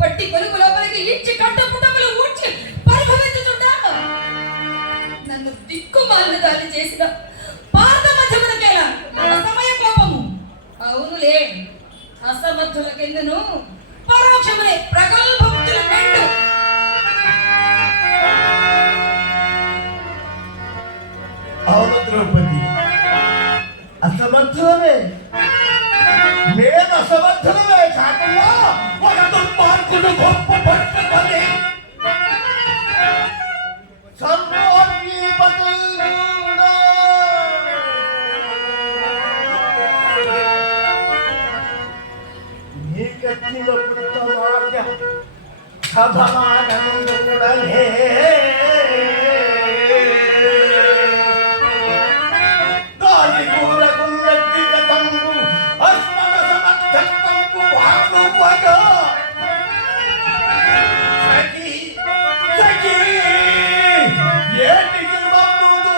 పట్టి కొలుకు లోపలికి ఇచ్చి కట్టపుటములు ఊడ్చి పరిభవించుచుంట నన్ను దిక్కుమాలిన దాన్ని చేసిన పాత మధ్యమునకేలా అసమయ కోపము. అవునులే అసమర్థుల కిందను పరోక్షములే ప్రగల్భక్తుల మెండు. అవును ద్రౌపది. అసమర్థులనే मेरा समर्थन में खाटूंगा मगर तुम मान कुछ भक्त भक्त बने संपूर्ण बदलूंगा ये कच्ची लोग तो मार गया सब हमारा नंद उड़ल है వాకువగా సఖీ సఖీ ఏటికి మమ్ముదు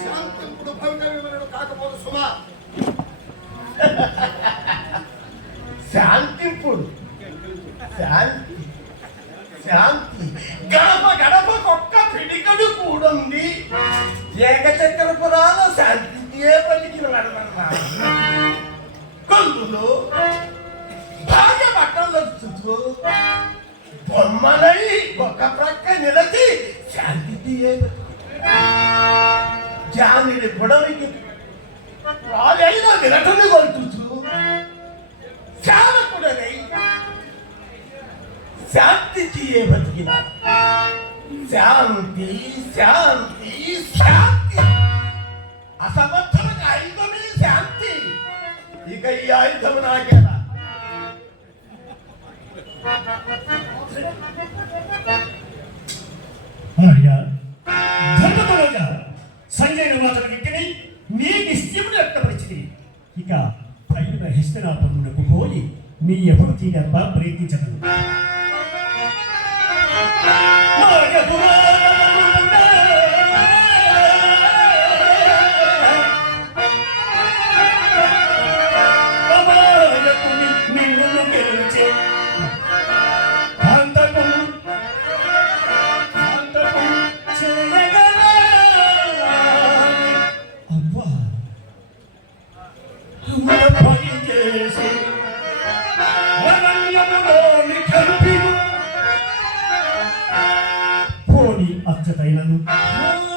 శాంతింపుడు భంగవిమనుడు కాకపోదు సుమా శాంతింపుడు శాంతి శాంతి గడప గడపకొక్క పిడికడు కూడుంది. ఏకచక్ర పురాణ శాంతియే పలికిన కందులు భార్య బాగా బట్టలు చుట్టూ బొమ్మలై ఒక ప్రక్క నిలచి శాంతియే జానిడి బుడవికి రాలైన విరటను కొలుచు శాలకుడనై శాంతి ఏ బతికిన శాంతి శాంతి శాంతి. అసమర్థమైన ఆయుధమే శాంతి. ఇక ఈ ఆయుధము నాకేలా ఆర్య ధర్మపరంగా సంజయుని మాటలు వింటని మీ నిశ్చయమును వ్యక్తపరిచింది. ఇక పైన హస్తనాపమునకు పోయి మీ ఎవరు తీగర్భ ప్రయత్నించగలరు じゃった今の？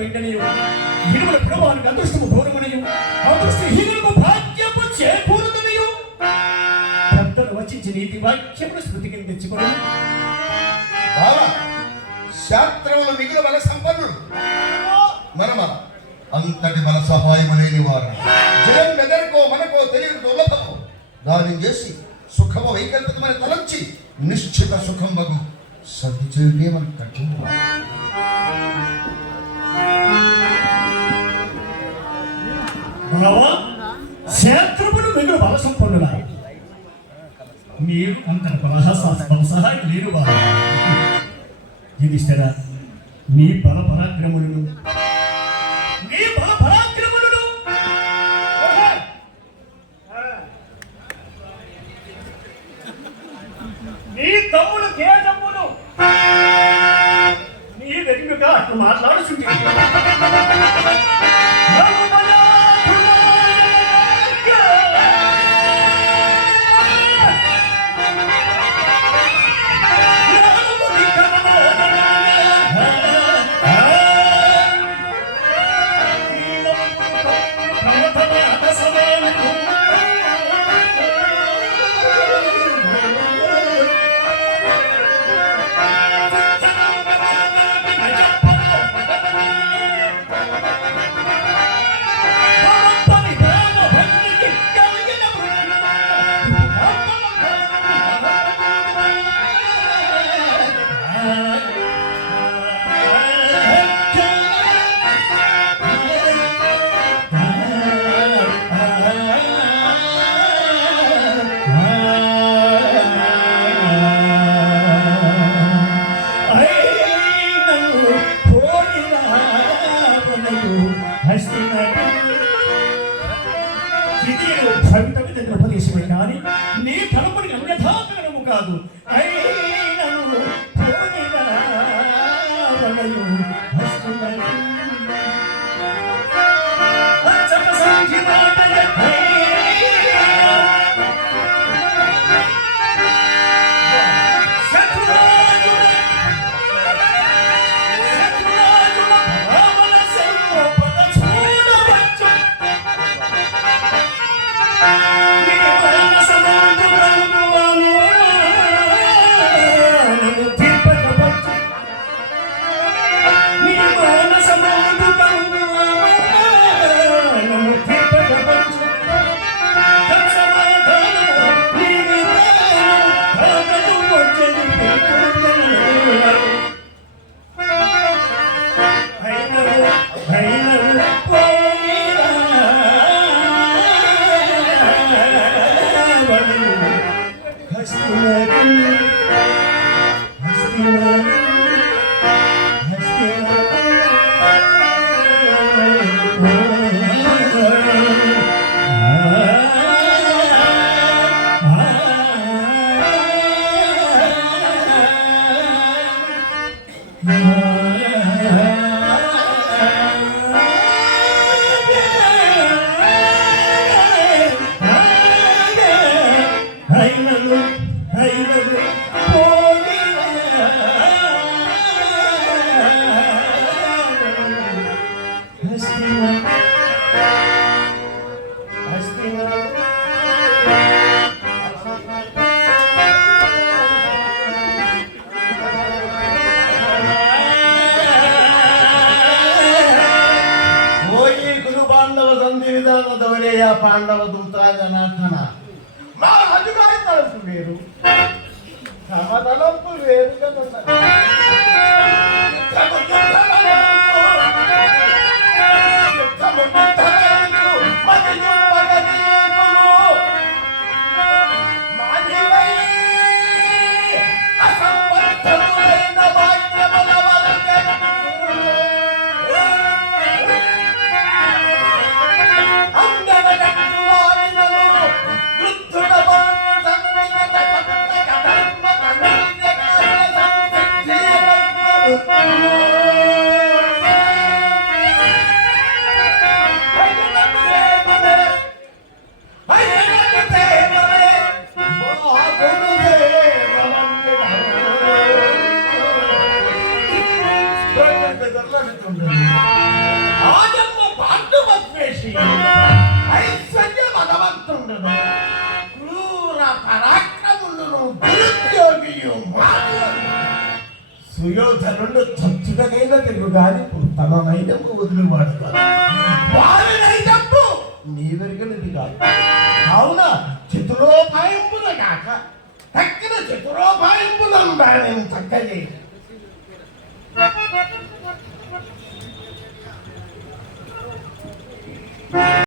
వెంటనేయు. విడుదల ప్రభావానికి అదృష్టము ఘోరమనియు. అదృష్టహీనులకు భాగ్యము చేకూరుతునియు పెద్దలు వచ్చించి నీతి వాక్యమును స్మృతికి తెచ్చుకొని. బావా శాస్త్రములు మిగిలిన బల సంపన్నుడు. మనమ అంతటి మన సహాయము లేని వారు. జనం మెదడుకో మనకో తెలియదు దుర్లభము దానిని చేసి సుఖము వైకల్పితమైన తలంచి నిశ్చిత సుఖం బగు సర్ది చెల్లి మన కఠిన క్షేత్రములు మిగులు బల సంపన్నులా మీరు అంత బల సహాయం లేరు బాబా యుధిష్ఠిర నీ బల పరాక్రములను నీ తమ్ముడు కేశమును నీ వెనుక అట్లా మాట్లాడుచుంటే చేస్తున్నాడు ద్వితీయులు భవితమైన ఉపదేశమైనా పాండవ దూత జనార్దన మా అధికారి తలుపు వేరు. తమ తలంపు వేరు కదా సూర్యోధనుడు చచ్చుగా తెలుగు కాదు తమ మైనపు వదిలి వాడుతారు నీ వెరగనిది కాదు కావున చతురోపాయంపుల కాక తక్కిన చతురోపాయంపులను దానిని చక్కజే